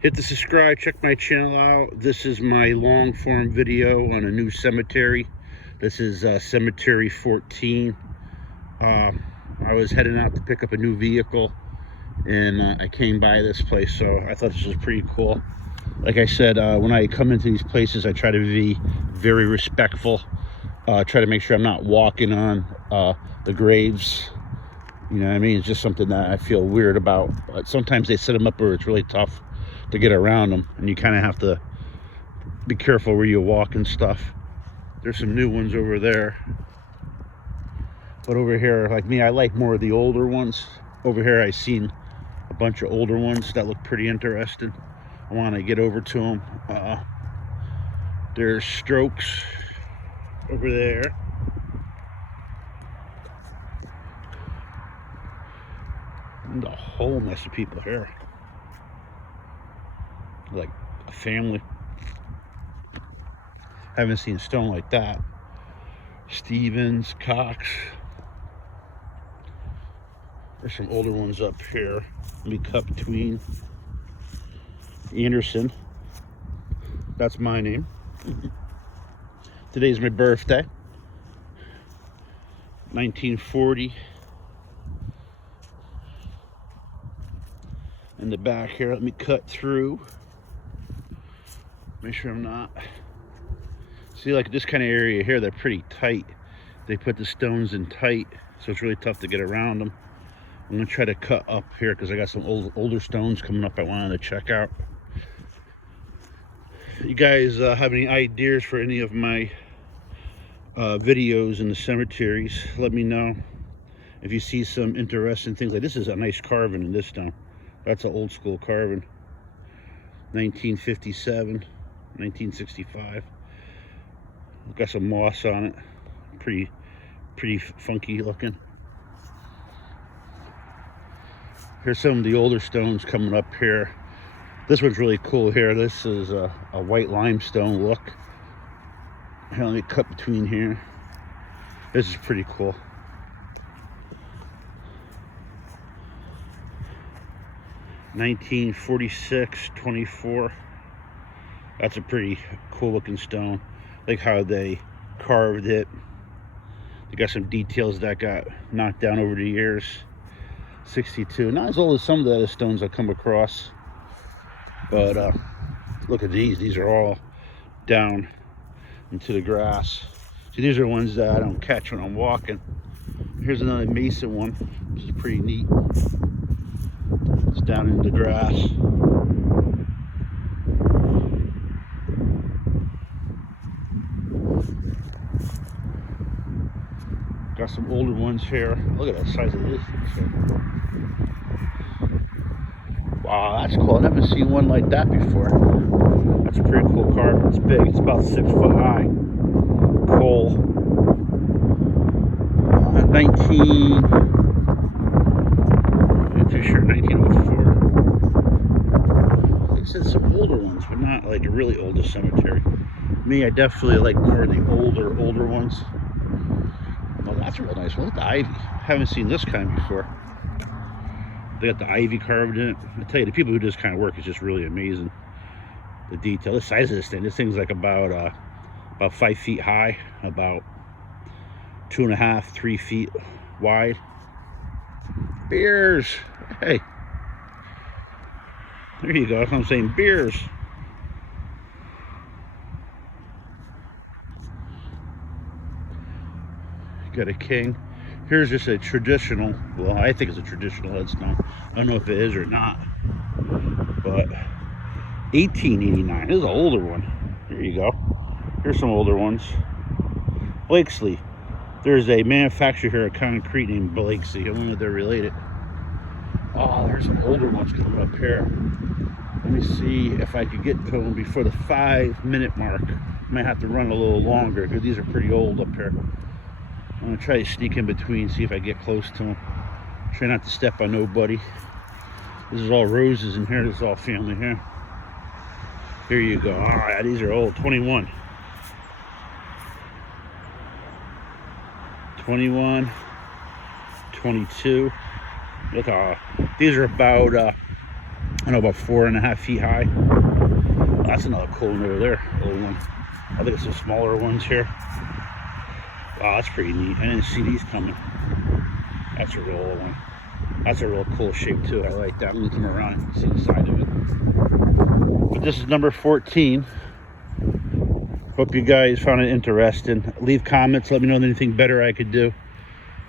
Hit the subscribe, check my channel out. This is my long form video on a new cemetery. This is Cemetery 14. I was heading out to pick up a new vehicle, and I came by this place, so I thought this was pretty cool. Like I said, when I come into these places, I try to be very respectful. Try to make sure I'm not walking on the graves. You know what I mean? It's just something that I feel weird about. But sometimes they set them up where it's really tough to get around them, and you kind of have to be careful where you walk and stuff. There's some new ones over there, but over here, like me, I like more of the older ones. Over here I seen a bunch of older ones that look pretty interesting. I want to get over to them. There's Strokes over there. And a whole mess of people here, like a family. Haven't seen a stone like that. Stevens, Cox. There's some older ones up here. Let me cut between. Anderson. That's my name. Today's my birthday. 1940. In the back here, let me cut through. Make sure I'm not. See, like this kind of area here, they're pretty tight. They put the stones in tight, so it's really tough to get around them. I'm gonna try to cut up here because I got some older stones coming up I wanted to check out. You guys have any ideas for any of my videos in the cemeteries? Let me know. If you see some interesting things, like this is a nice carving in this stone. That's an old school carving. 1957, 1965. Got some moss on it. Pretty funky looking. Here's some of the older stones coming up here. This one's really cool here. This is a white limestone look. Here, let me cut between here. This is pretty cool. (1946-24). That's a pretty cool looking stone. Like how they carved it. They got some details that got knocked down over the years. 62. Not as old as some of the other stones I come across, but look at these. These are all down into the grass. See, these are ones that I don't catch when I'm walking. Here's another Mason one, which is pretty neat. It's down in the grass. Got some older ones here. Look at the size of this. Wow, that's cool. I've never seen one like that before. That's a pretty cool carving. It's big. It's about 6 foot high. Coal. 1904. Like I said, some older ones, but not like a really older cemetery. Me, I definitely like more of the older ones. Oh, that's a real nice one. Look at the ivy. Haven't seen this kind before. They got the ivy carved in it. I tell you, the people who do this kind of work is just really amazing. The detail, the size of this thing. This thing's like about 5 feet high, about 2.5, 3 feet wide. Beers. Hey, there you go. That's what I'm saying. Beers. Got a king. Here's just a traditional, well, I think it's a traditional headstone. I don't know if it is or not, but 1889. This is an older one. There you go. Here's some older ones. Blakesley. There's a manufacturer here of concrete named Blakesley. I don't know if they're related. Oh, there's some older ones coming up here. Let me see if I could get to them before the 5-minute mark. Might have to run a little longer because these are pretty old up here. I'm gonna try to sneak in between, see if I get close to them. Try not to step on nobody. This is all roses in here. This is all family here. Here you go. All right, these are old. 21. 21. 22. Look, these are about I know, about 4.5 feet high. Oh, that's another cool one over there, old one. I think it's some smaller ones here. Wow, that's pretty neat. I didn't see these coming. That's a real old one. That's a real cool shape too. I like that. We'll come around and see the side of it. But this is number 14. Hope you guys found it interesting. Leave comments. Let me know if anything better I could do.